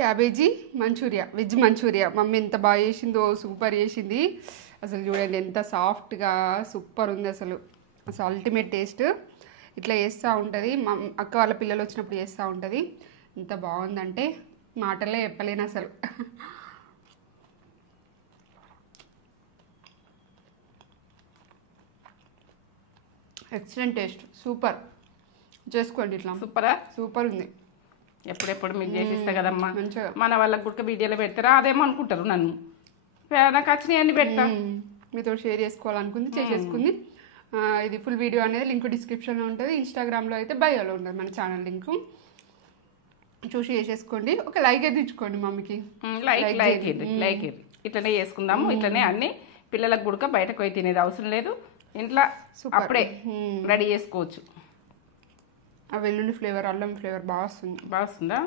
Cabbage Manchurian, veg Manchurian. Mummy ఎంత బాగా చేసిందో, సూపర్ చేసింది. అసలు చూడండి ఎంత సాఫ్ట్గా సూపర్ ఉంది. అసలు అసలు అల్టిమేట్ టేస్ట్. ఇట్లా చేస్తూ ఉంటుంది మా అక్క వాళ్ళ పిల్లలు వచ్చినప్పుడు చేస్తూ ఉంటుంది. ఎంత బాగుందంటే మాటల్లో చెప్పలేను అసలు. Excellent taste, super. చేసుకోండి ఇట్లా. సూపరా? సూపర్ ఉంది. ఎప్పుడెప్పుడు మీకు చేసిస్తా కదమ్మా. మంచిగా మన వాళ్ళకి గుడ్క వీడియోలో పెడతారా అదేమో అనుకుంటారు నన్ను. నాకు వచ్చినాయి అన్ని పెడతా. మీతో షేర్ చేసుకోవాలనుకుంది చేసేసుకుంది. ఇది ఫుల్ వీడియో అనేది లింక్ డిస్క్రిప్షన్లో ఉంటుంది. ఇన్స్టాగ్రామ్లో అయితే బయోలో ఉంటుంది మన ఛానల్ లింక్. చూసి చేసేసుకోండి. ఒక లైక్ అయితే ఇచ్చుకోండి మమ్మీకి. లైక్ ఇట్లనే చేసుకుందాము. ఇట్లనే అన్ని పిల్లలకు గుడక బయటకు పోయి తినేది అవసరం లేదు. ఇంట్లో అప్పుడే రెడీ చేసుకోవచ్చు. ఆ వెల్లుల్లి ఫ్లేవర్, అల్లం ఫ్లేవర్ బాగా వస్తుంది. బాగా వస్తుందా?